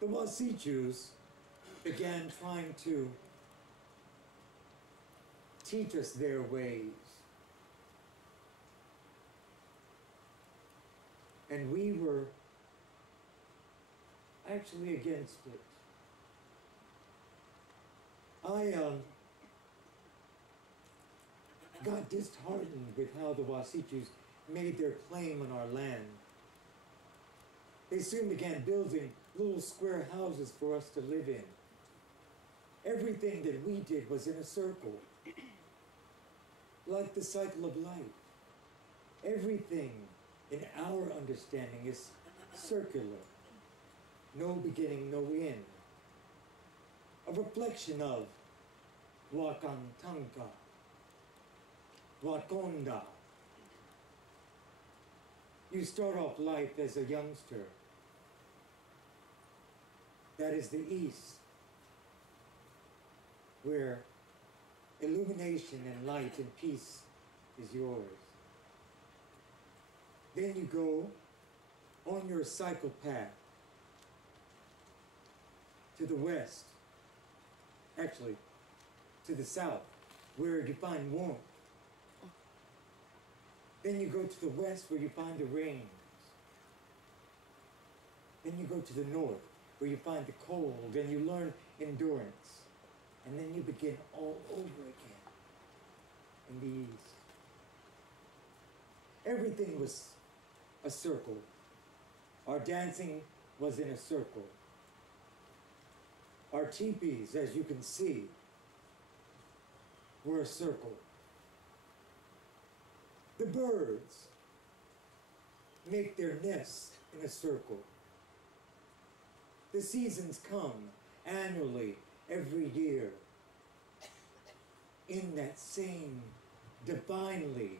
The Wasichus began trying to teach us their ways. And we were actually against it. I got disheartened with how the Wasichus made their claim on our land. They soon began building little square houses for us to live in. Everything that we did was in a circle, like the cycle of life. Everything in our understanding is circular, no beginning, no end. A reflection of Wakantanka, Wakonda. You start off life as a youngster. That is the East, where illumination and light and peace is yours. Then you go on your cycle path to the west, actually to the south, where you find warmth. Then you go to the west, where you find the rains. Then you go to the north, where you find the cold, and you learn endurance. And then you begin all over again in the east. Everything was a circle. Our dancing was in a circle. Our teepees, as you can see, were a circle. The birds make their nests in a circle. The seasons come annually, every year, in that same divinely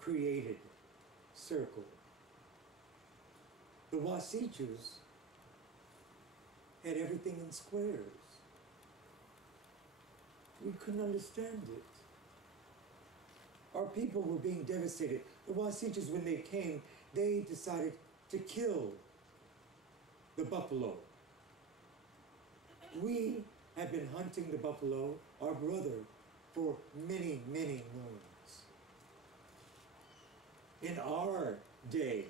created circle. The Wasichus had everything in squares. We couldn't understand it. Our people were being devastated. The Wasichus, when they came, they decided to kill the buffalo. We had been hunting the buffalo, our brother, for many, many moons. In our day,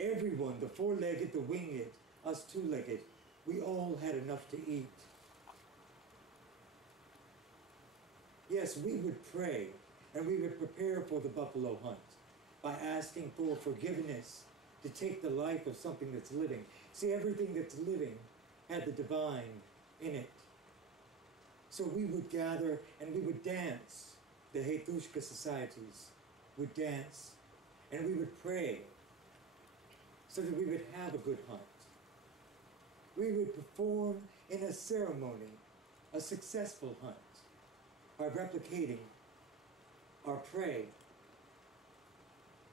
everyone, the four-legged, the winged, us two-legged, we all had enough to eat. Yes, we would pray and we would prepare for the buffalo hunt by asking for forgiveness to take the life of something that's living. See, everything that's living had the divine in it. So we would gather and we would dance. The Hetushka societies would dance and we would pray so that we would have a good hunt. We would perform in a ceremony a successful hunt by replicating our prey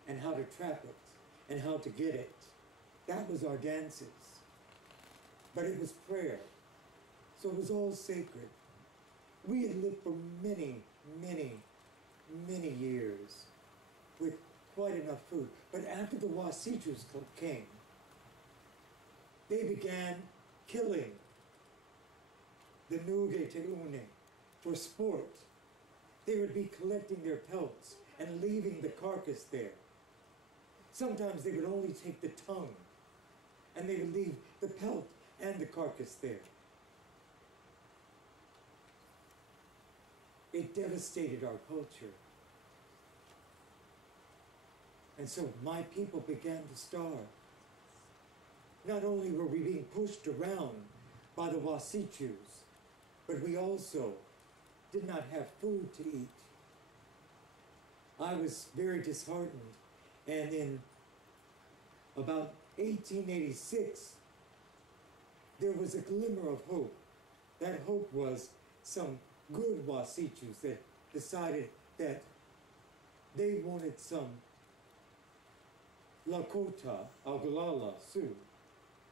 and how to trap it and how to get it. That was our dances. But it was prayer. So it was all sacred. We had lived for many, many, many years with quite enough food. But after the Wasichus came, they began killing the Nuge Teune for sport. They would be collecting their pelts and leaving the carcass there. Sometimes they would only take the tongue and they would leave the pelt and the carcass there. It devastated our culture. And so my people began to starve. Not only were we being pushed around by the Wasichus, but we also did not have food to eat. I was very disheartened, and in about 1886, there was a glimmer of hope. That hope was some good Wasichus that decided that they wanted some Lakota, Algalala, Sioux,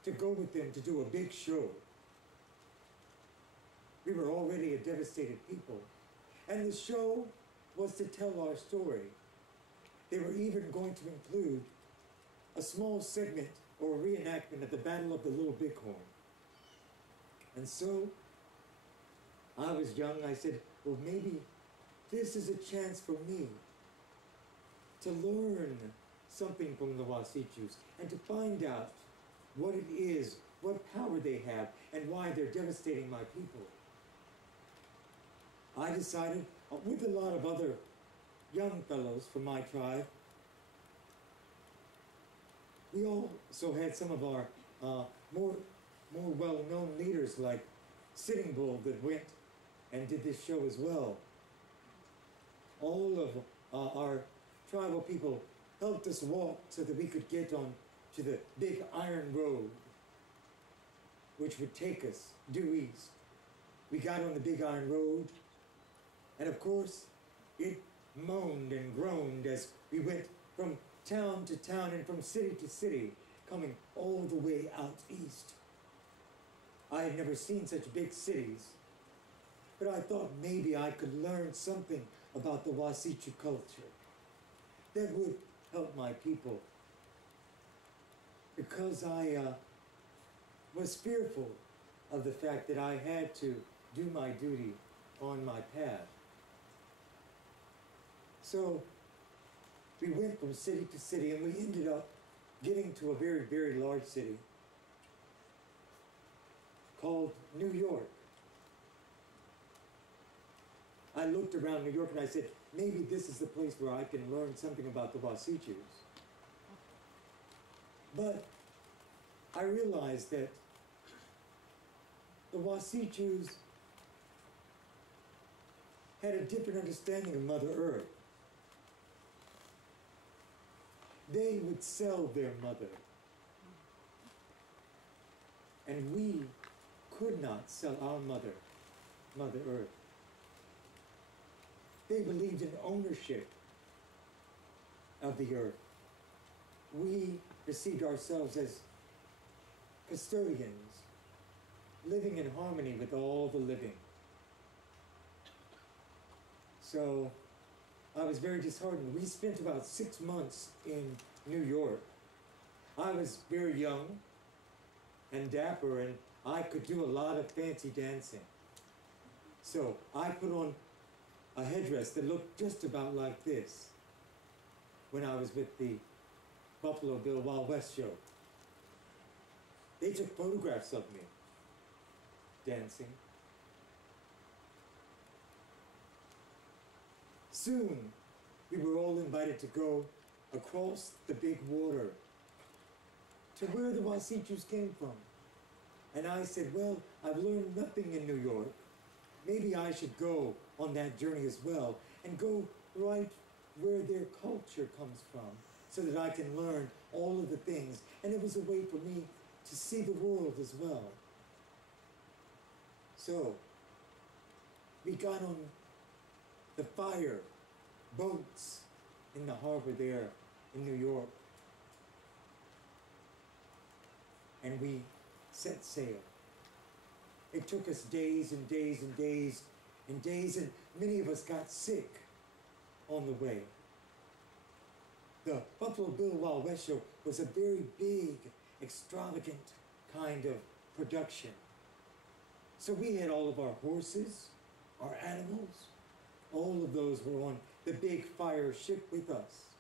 to go with them to do a big show. We were already a devastated people. And the show was to tell our story. They were even going to include a small segment or a reenactment of the Battle of the Little Bighorn. And so, I was young, I said, well, maybe this is a chance for me to learn something from the Wasichus and to find out what it is, what power they have, and why they're devastating my people. I decided, with a lot of other young fellows from my tribe, we also had some of our more well-known leaders like Sitting Bull that went and did this show as well. All of our tribal people helped us walk so that we could get on to the big iron road, which would take us due east. We got on the big iron road, and of course, it moaned and groaned as we went from town to town and from city to city, coming all the way out east. I had never seen such big cities, but I thought maybe I could learn something about the Wasichu culture that would help my people, because I was fearful of the fact that I had to do my duty on my path. So we went from city to city, and we ended up getting to a very, very large city called New York. I looked around New York and I said, maybe this is the place where I can learn something about the Wasichus. But I realized that the Wasichus had a different understanding of Mother Earth. They would sell their mother. And we could not sell our mother, Mother Earth. They believed in ownership of the earth. We perceived ourselves as custodians, living in harmony with all the living. So I was very disheartened. We spent about 6 months in New York. I was very young and dapper, and I could do a lot of fancy dancing. So I put on a headdress that looked just about like this when I was with the Buffalo Bill Wild West show. They took photographs of me dancing. Soon, we were all invited to go across the big water to where the Wasichus came from. And I said, well, I've learned nothing in New York. Maybe I should go on that journey as well and go right where their culture comes from so that I can learn all of the things. And it was a way for me to see the world as well. So we got on the fire boats in the harbor there in New York. And we set sail. It took us days and days and days and days, and many of us got sick on the way. The Buffalo Bill Wild West show was a very big, extravagant kind of production. So we had all of our horses, our animals, all of those were on the big fire ship with us.